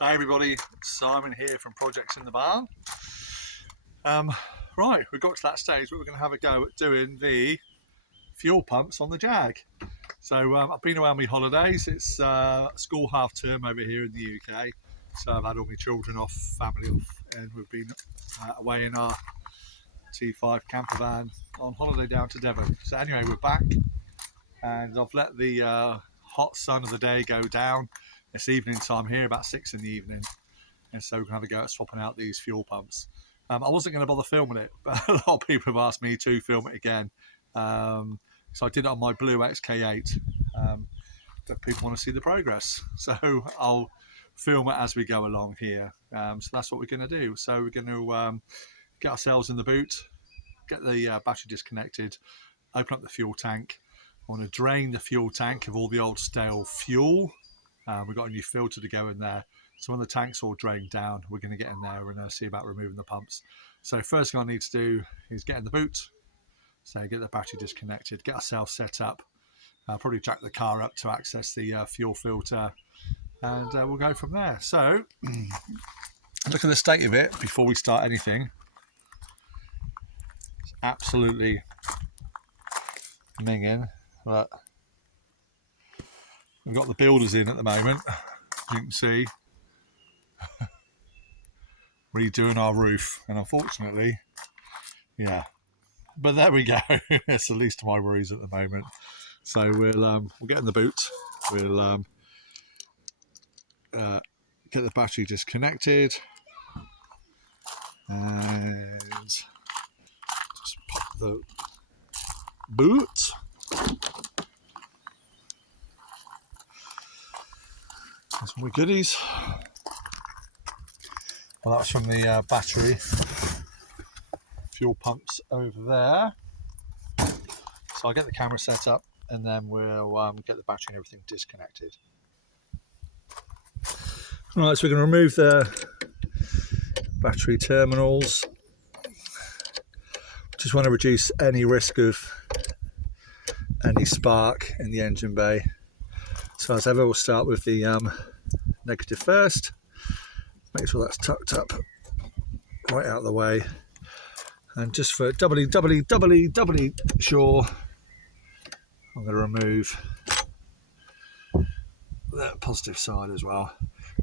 Hey everybody, Simon here from Projects in the Barn. Right, we've got to that stage where we're going to have a go at doing the fuel pumps on the Jag. So I've been away on my holidays. It's school half term over here in the UK. So I've had all my children off, family off, and we've been away in our T5 camper van on holiday down to Devon. So anyway, we're back and I've let the hot sun of the day go down. It's evening time here, about 6 in the evening, and so we're going to have a go at swapping out these fuel pumps. I wasn't going to bother filming it, but a lot of people have asked me to film it again. So I did it on my blue XKR. But people want to see the progress, so I'll film it as we go along here. So that's what we're going to do. So we're going to get ourselves in the boot, get the battery disconnected, open up the fuel tank. I want to drain the fuel tank of all the old stale fuel. We've got a new filter to go in there. So when the tank's all drained down, we're going to get in there and see about removing the pumps. So first thing I need to do is get in the boot. So get the battery disconnected, get ourselves set up. I'll probably jack the car up to access the fuel filter, and we'll go from there. So look at the state of it before we start anything. It's absolutely minging. But we've got the builders in at the moment, you can see, redoing our roof, and unfortunately, yeah, but there we go. That's the least of my worries at the moment. So we'll get in the boot, we'll get the battery disconnected, and just pop the boot. That's my goodies. Well, that's from the battery fuel pumps over there. So I'll get the camera set up and then we'll get the battery and everything disconnected. Right, so we're going to remove the battery terminals. Just want to reduce any risk of any spark in the engine bay. So as ever, we'll start with the negative first. Make sure that's tucked up right out of the way. And just for doubly sure, I'm going to remove the positive side as well.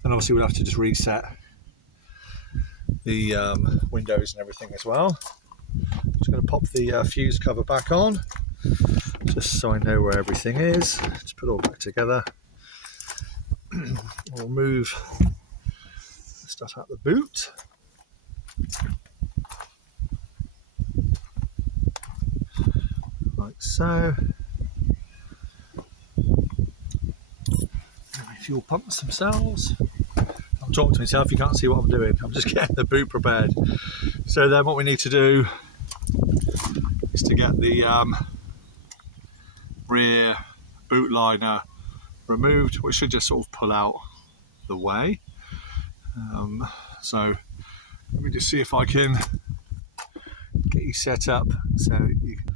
And obviously we'll have to just reset the windows and everything as well. Just going to pop the fuse cover back on, just so I know where everything is. Just put it all back together. We'll move the stuff out the boot. Like so. Fuel pumps themselves. I'm talking to myself, you can't see what I'm doing. I'm just getting the boot prepared. So then what we need to do is to get the rear boot liner removed, which should just sort of pull out the way. So let me just see if I can get you set up. So you can...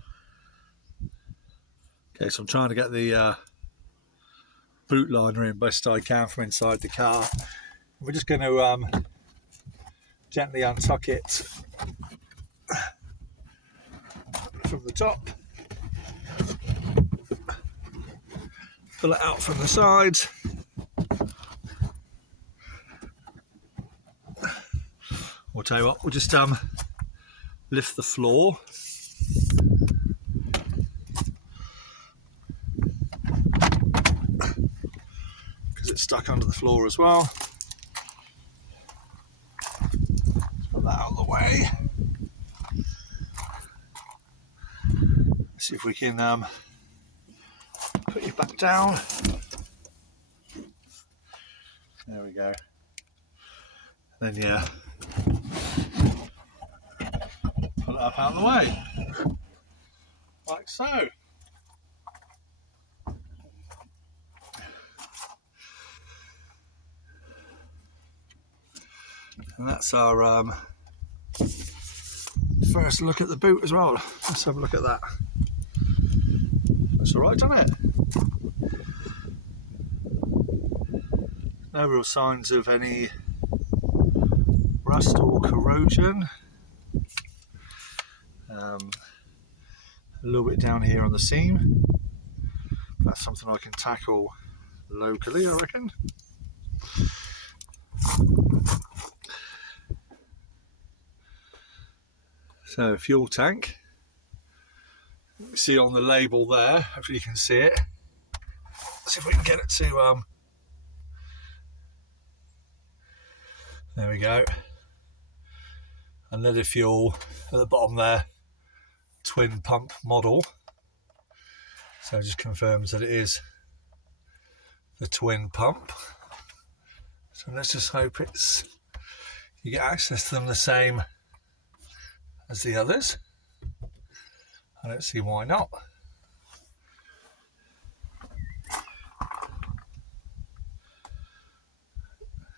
Okay, so I'm trying to get the boot liner in best I can from inside the car. We're just going to gently untuck it from the top, pull it out from the sides, I'll tell you what, we'll just lift the floor. Because it's stuck under the floor as well. Let's put that out of the way. Let's see if we can put you back down. There we go. And then yeah, pull it up out of the way, like so. And that's our first look at the boot as well. Let's have a look at that. That's all right, doesn't it? No real signs of any rust or corrosion. A little bit down here on the seam. That's something I can tackle locally, I reckon. So, fuel tank. You see on the label there, hopefully you can see it. Let's see if we can get it to, there we go. Unleaded fuel at the bottom there, twin pump model. So it just confirms that it is the twin pump. So let's just hope you get access to them the same as the others. I don't see why not.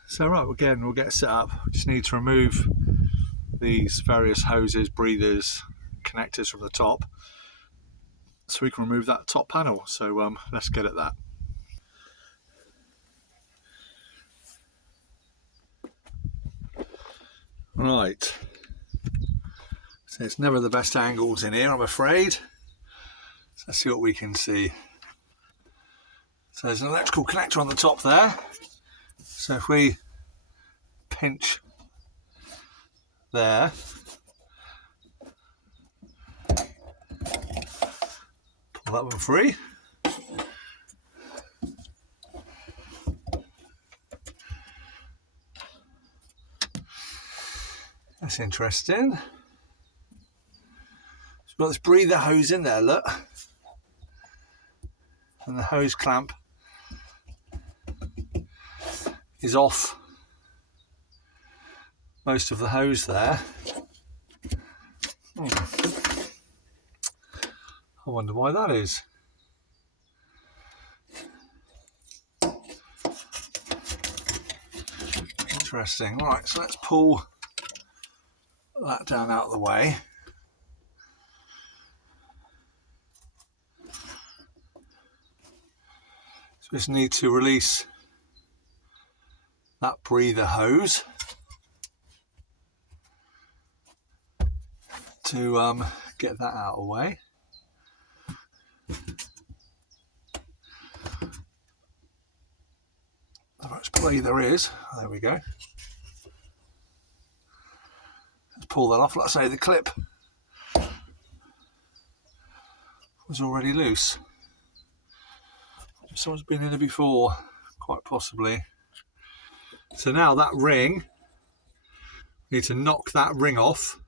So right, again, we'll get set up. We just need to remove these various hoses, breathers, connectors from the top, so we can remove that top panel. So let's get at that. Right, so it's never the best angles in here, I'm afraid. So let's see what we can see. So there's an electrical connector on the top there. So if we pinch there, pull that one free. That's interesting. So we've got this breather hose in there, look. And the hose clamp is off most of the hose there. I wonder why that is. Interesting. All right, so let's pull that down out of the way. So we just need to release that breather hose to get that out of the way. The much play there is. There we go. Let's pull that off. Like I say, the clip was already loose. Someone's been in there before, quite possibly. So now that ring, we need to knock that ring off.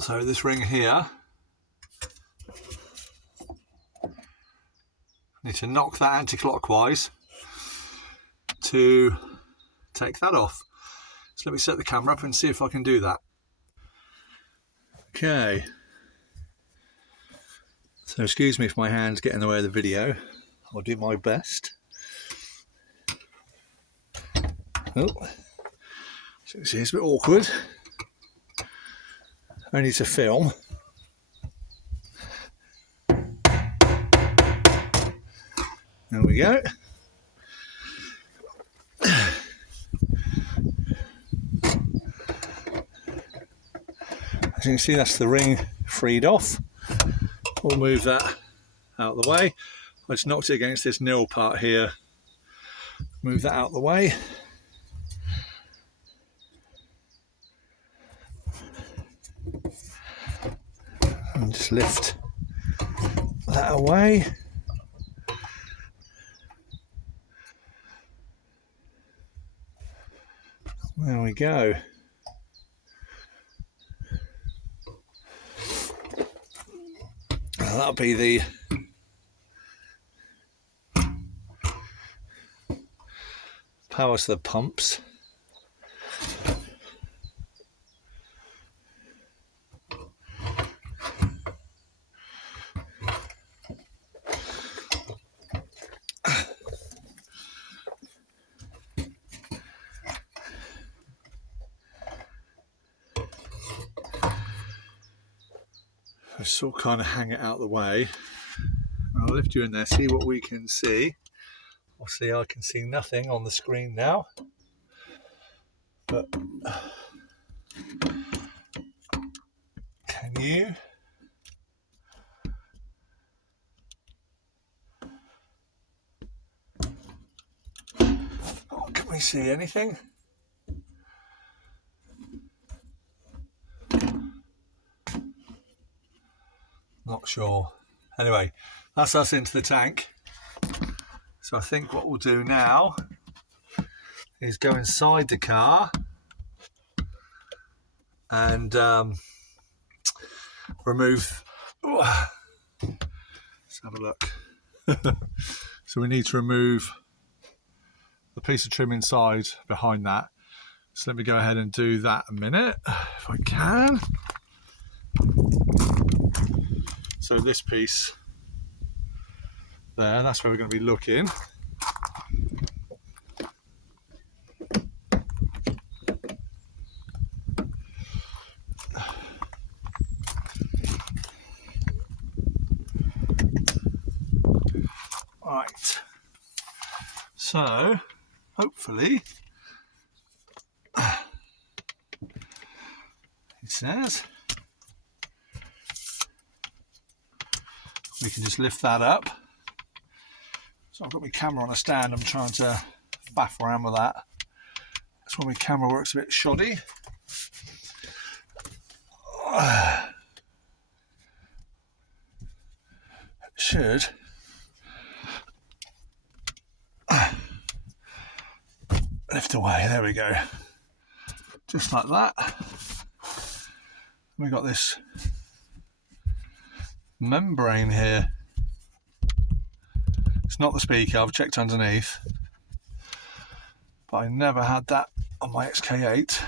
So this ring here, need to knock that anti-clockwise to take that off. So let me set the camera up and see if I can do that. Okay. So excuse me if my hands get in the way of the video. I'll do my best. Oh, so you see it's a bit awkward. Only to film. There we go. As you can see, that's the ring freed off. We'll move that out of the way. I just knocked it against this nil part here. Move that out of the way. And just lift that away. There we go. That'll be the power to the pumps. Just sort of kind of hang it out of the way. I'll lift you in there, see what we can see. Obviously I can see nothing on the screen now, but can you? Oh, can we see anything? Not sure. Anyway, that's us into the tank. So I think what we'll do now is go inside the car and remove. Let's have a look. So we need to remove the piece of trim inside behind that. So let me go ahead and do that a minute, if I can. So this piece there, that's where we're going to be looking. Right, so hopefully it says we can just lift that up. So I've got my camera on a stand, I'm trying to faff around with that. That's when my camera works a bit shoddy. It should lift away, there we go. Just like that. We've got this membrane here. It's not the speaker, I've checked underneath, but I never had that on my XK8.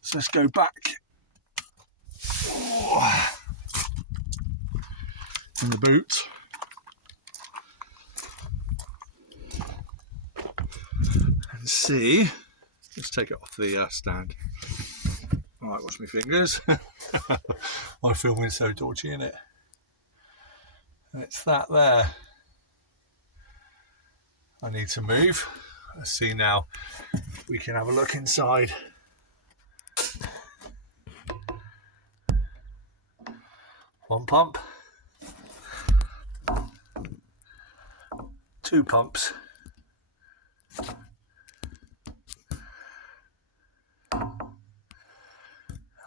So let's go back in the boot. And see, let's take it off the stand. Alright, watch my fingers. My filming's so dodgy, innit? And it's that there. I need to move. Let's see now. We can have a look inside. One pump. Two pumps.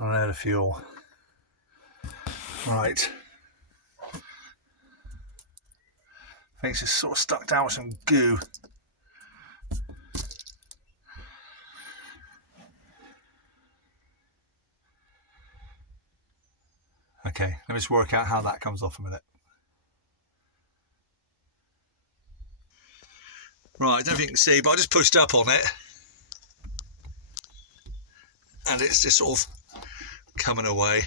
And add a fuel. Right. I think it's just sort of stuck down with some goo. Okay, let me just work out how that comes off a minute. Right, I don't know if you can see, but I just pushed up on it. And it's just sort of coming away.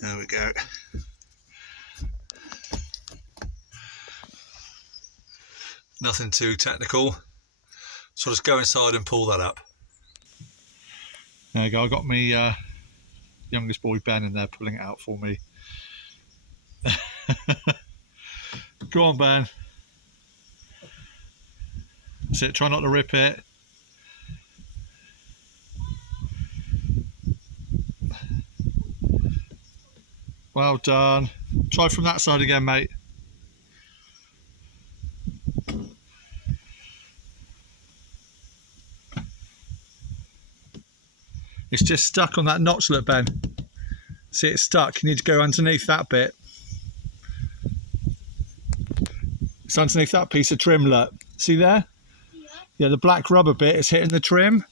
There we go. Nothing too technical. So I'll just go inside and pull that up. There you go, I got my youngest boy Ben in there pulling it out for me. Go on, Ben. That's it, try not to rip it. Well done. Try from that side again, mate. It's just stuck on that notch, look, Ben. See, it's stuck. You need to go underneath that bit. It's underneath that piece of trim, look. See there? Yeah, the black rubber bit is hitting the trim.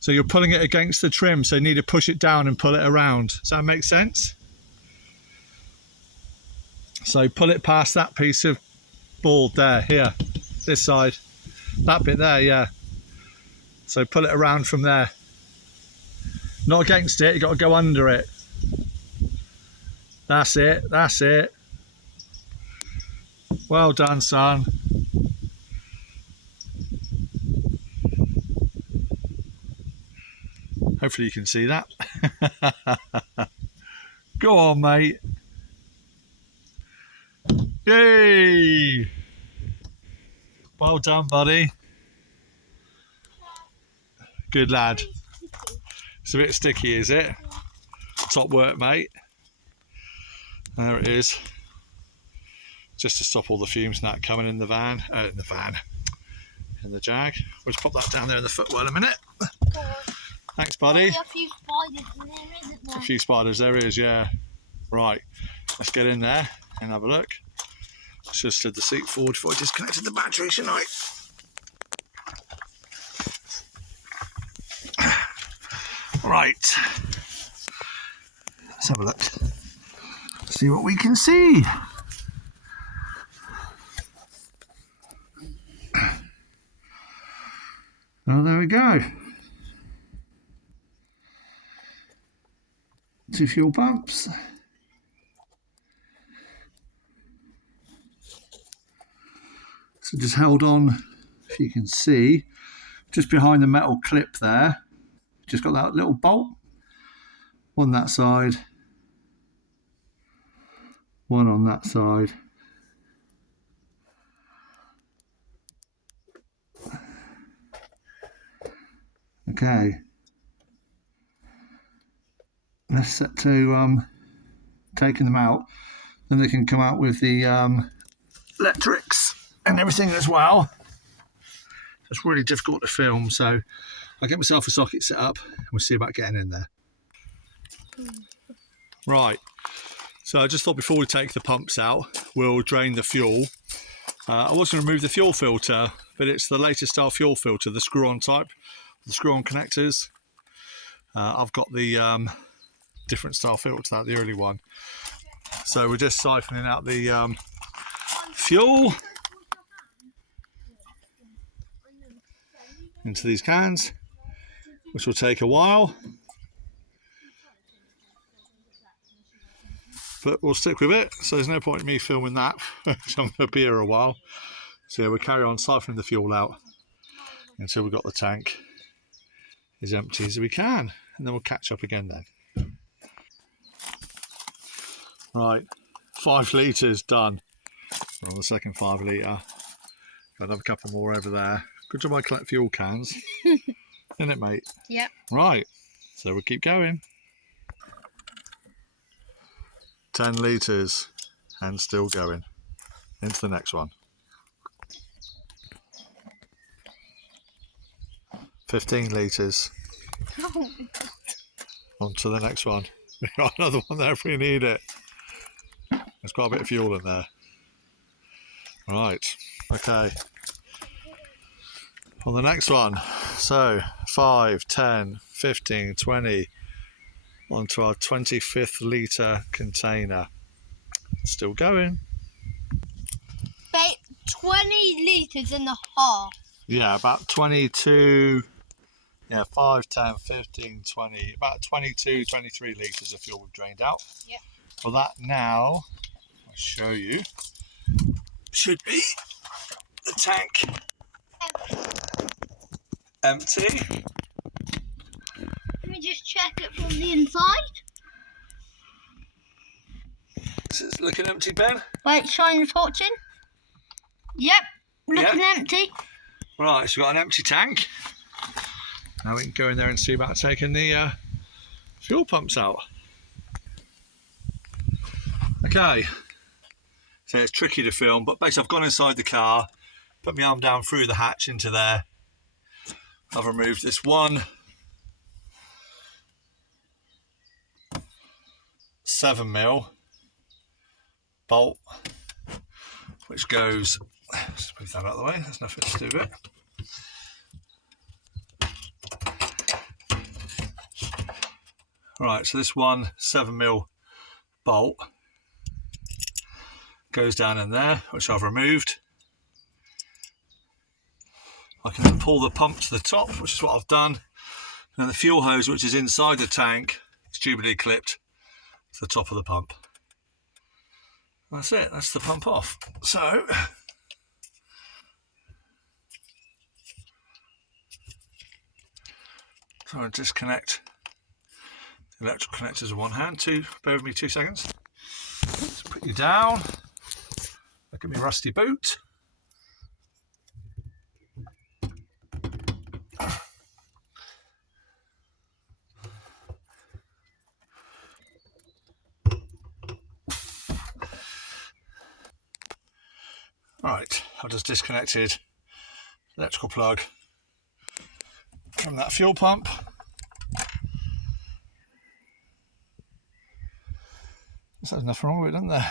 So you're pulling it against the trim, so you need to push it down and pull it around. Does that make sense? So pull it past that piece of board there, here, this side. That bit there, yeah. So pull it around from there. Not against it, you've got to go under it. That's it, that's it. Well done, son. Hopefully you can see that. Go on, mate. Yay! Well done, buddy. Good lad. It's a bit sticky, is it? Top work, mate. There it is. Just to stop all the fumes and that coming in the van, in the Jag. We'll just pop that down there in the footwell a minute. Thanks, buddy. A few spiders in there, isn't there? A few spiders, there is, yeah. Right, let's get in there and have a look. Just slid the seat forward before I disconnected the battery, shouldn't I? Right, let's have a look. See what we can see. Oh, there we go. 2 fuel pumps. So just held on, if you can see, just behind the metal clip there. Just got that little bolt. One that side. One on that side. Okay. Let's set to taking them out. Then they can come out with the electrics and everything as well. It's really difficult to film, so I'll get myself a socket set up and we'll see about getting in there. Right, so I just thought before we take the pumps out, we'll drain the fuel. I was going to remove the fuel filter, but it's the latest style fuel filter, the screw-on type, the screw-on connectors. I've got the different style filter to that, the early one. So we're just siphoning out the fuel into these cans, which will take a while, but we'll stick with it. So there's no point in me filming that, because I'm going to be here a while. So yeah, we'll carry on siphoning the fuel out until we've got the tank as empty as we can, and then we'll catch up again then. Right, 5 litres done. We're on the second 5 litre. Got another couple more over there. Good job I collect fuel cans. Isn't it, mate? Yep. Right, so we'll keep going. 10 litres and still going. Into the next one. 15 litres. On to the next one. We've got another one there if we need it. There's quite a bit of fuel in there. Right, okay. On the next one, so 5, 10, 15, 20, onto our 25th litre container. Still going. About 20 litres and a half. Yeah, about 22, yeah, 5, 10, 15, 20, about 22, 23 litres of fuel we've drained out. Yep. For that now, I'll show you, should be the tank empty. Let me just check it from the inside. Is it looking empty, Ben? Wait, shine the torch in. Yep, looking empty. Right, so we've got an empty tank. Now we can go in there and see about taking the fuel pumps out. Okay, so it's tricky to film, but basically I've gone inside the car, put my arm down through the hatch into there. I've removed this one 7mm bolt, which goes, let's move that out of the way, there's nothing to do with it. Right, so this one 7mm bolt goes down in there, which I've removed. I can then pull the pump to the top, which is what I've done. And the fuel hose, which is inside the tank, is Jubilee clipped to the top of the pump. That's it, that's the pump off. So, I'll disconnect the electrical connectors with one hand. Bear with me 2 seconds. Just put you down. Look at my rusty boot. Right, I've just disconnected the electrical plug from that fuel pump. There's nothing wrong with it, isn't there?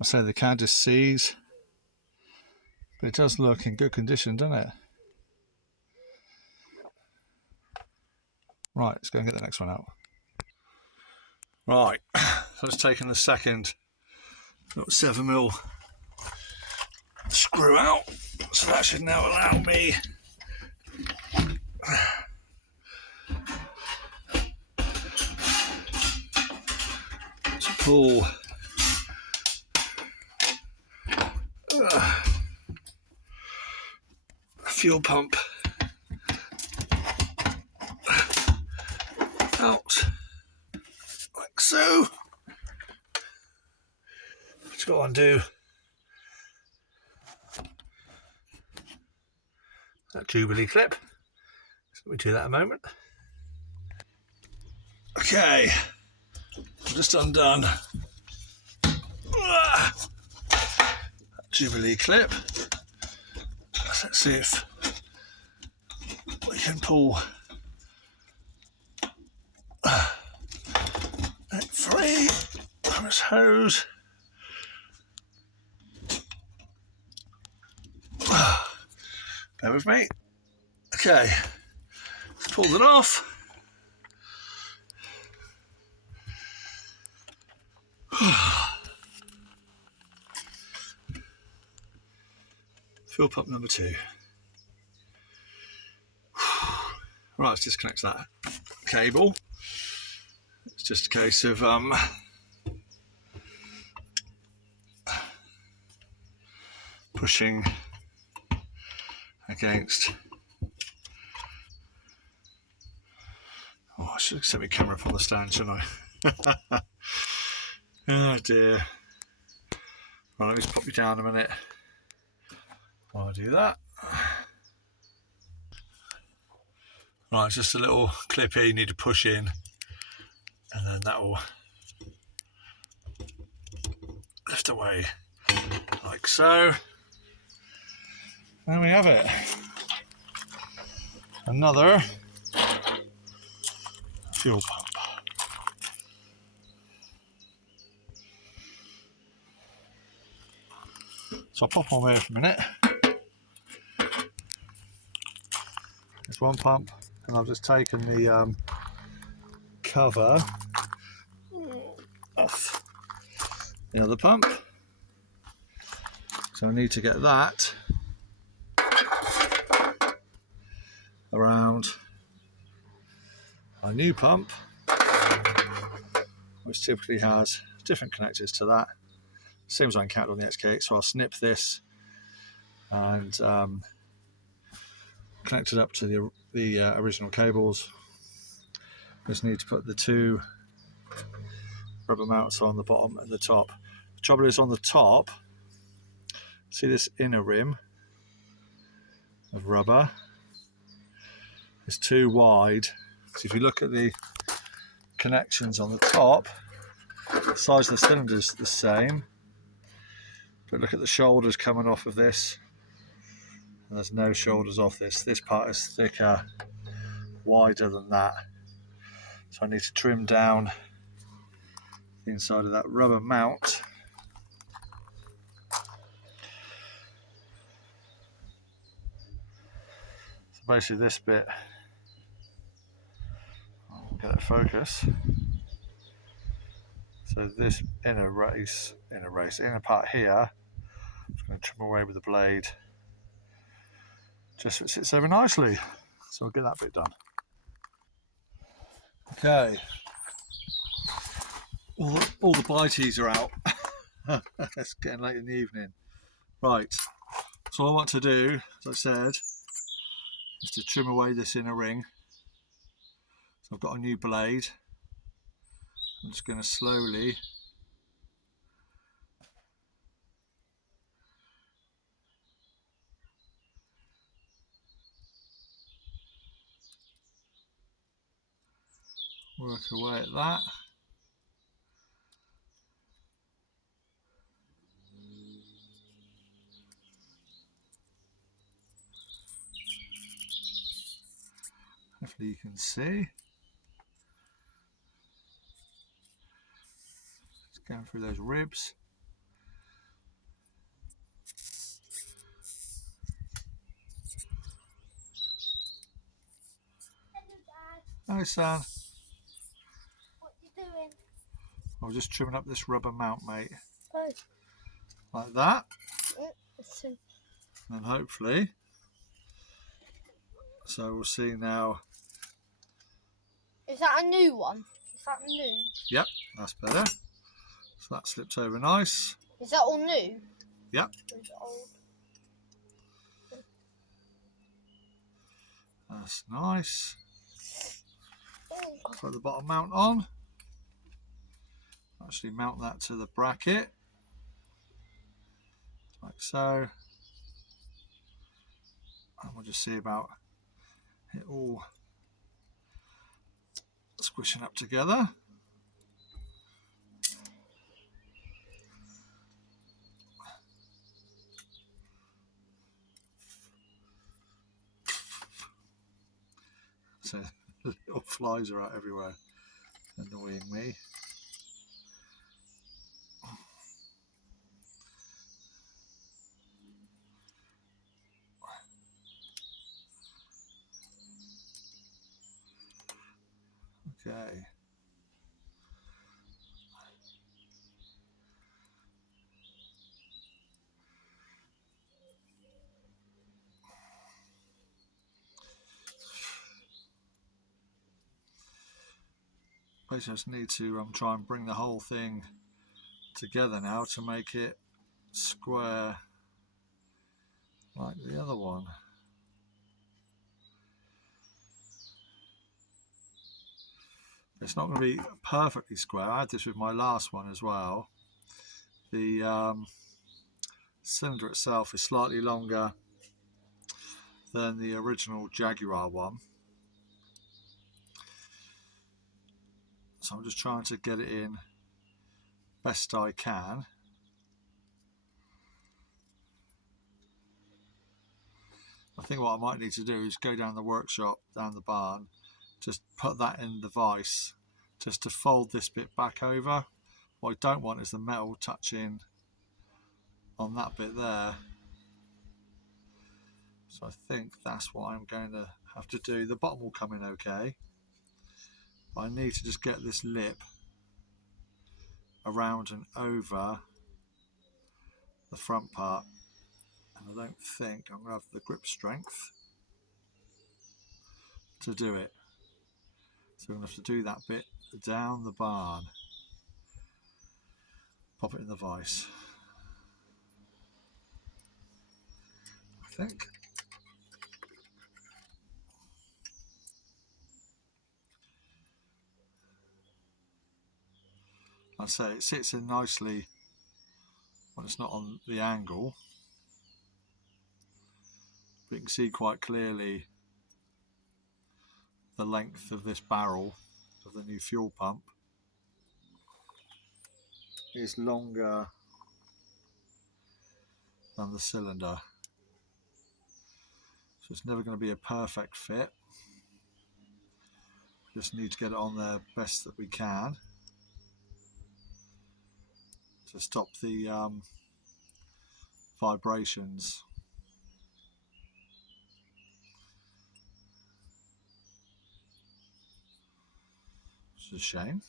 I say the car just sees, but it does look in good condition, doesn't it? Right, let's go and get the next one out. Right, so I've taken the second 7mm screw out, so that should now allow me to pull a fuel pump out like so. Just got to undo that Jubilee clip. So we do that a moment. Okay, I've just undone that Jubilee clip. Let's see if we can pull it free from its hose. Bear with me. Okay, let's pull it off. Fuel pump number 2. Right, let's disconnect that cable. It's just a case of pushing against. Oh, I should have set my camera up on the stand, shouldn't I? Oh dear. Right, let me just pop you down a minute while I do that. Right, it's just a little clip here you need to push in, and then that will lift away like so. There we have it. Another fuel pump. So I'll pop on there for a minute. There's one pump, and I've just taken the cover off the other pump. So I need to get that around our new pump, which typically has different connectors to that. Seems I encountered on the XKR, so I'll snip this and connect it up to the original cables. Just need to put the 2 rubber mounts on the bottom and the top. The trouble is on the top, see this inner rim of rubber is too wide. So if you look at the connections on the top, the size of the cylinder is the same. But look at the shoulders coming off of this, and there's no shoulders off this. This part is thicker, wider than that. So I need to trim down the inside of that rubber mount. So basically this bit, I'll get that focus. So this inner part here, I'm just going to trim away with the blade, just so it sits over nicely. So I'll get that bit done. Okay, all the biteys are out. It's getting late in the evening. Right, so all I want to do, as I said, is to trim away this inner ring. So I've got a new blade. I'm just going to slowly work away at that. Hopefully you can see. Just going through those ribs. Hi, son. What you doing? I was just trimming up this rubber mount, mate. Oh. Like that. Listen. And hopefully, so we'll see now. Is that a new one? Is that new? Yep, that's better. So that slips over nice. Is that all new? Yep. Or is it old? That's nice. Oh. Put the bottom mount on. Actually mount that to the bracket. Like so. And we'll just see about it all squishing up together. So little flies are out everywhere, annoying me. Okay. Basically, I just need to try and bring the whole thing together now to make it square like the other one. It's not going to be perfectly square. I had this with my last one as well. The cylinder itself is slightly longer than the original Jaguar one. So I'm just trying to get it in best I can. I think what I might need to do is go down the workshop, down the barn, just put that in the vise, just to fold this bit back over. What I don't want is the metal touching on that bit there. So I think that's what I'm going to have to do. The bottom will come in okay, but I need to just get this lip around and over the front part, and I don't think I'm going to have the grip strength to do it. So I'm going to have to do that bit down the barn, pop it in the vise, I think. I'd say it sits in nicely when it's not on the angle, but you can see quite clearly the length of this barrel of the new fuel pump is longer than the cylinder, so it's never going to be a perfect fit. Just need to get it on there best that we can to stop the vibrations. Which is a shame.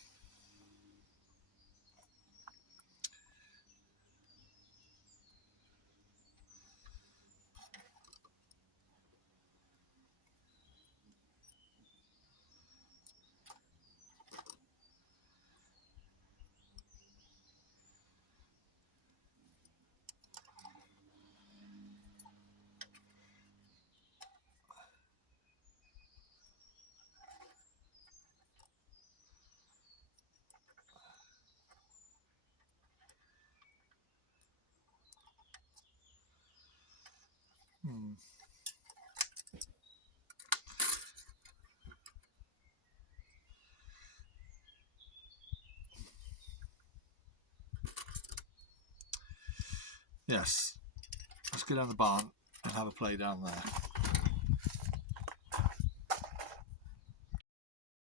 Yes, let's go down the barn and have a play down there.